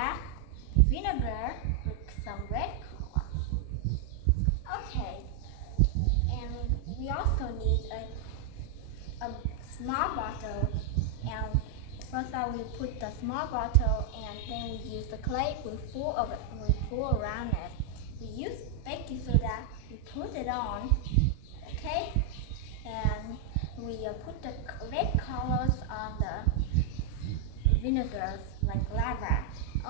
black vinegar with some red color. Okay, and we also need a small bottle, and first we put the small bottle and then we use the clay, we pour around it. We use baking soda, we put it on, okay, and we put the red colors on the vinegars like lava.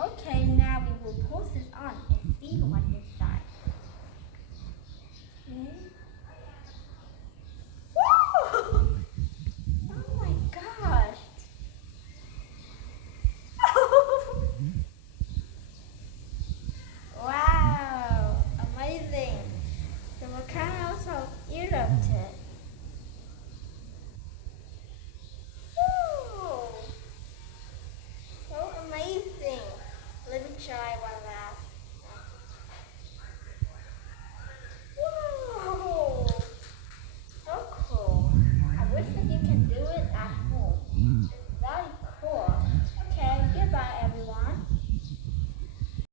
Okay, now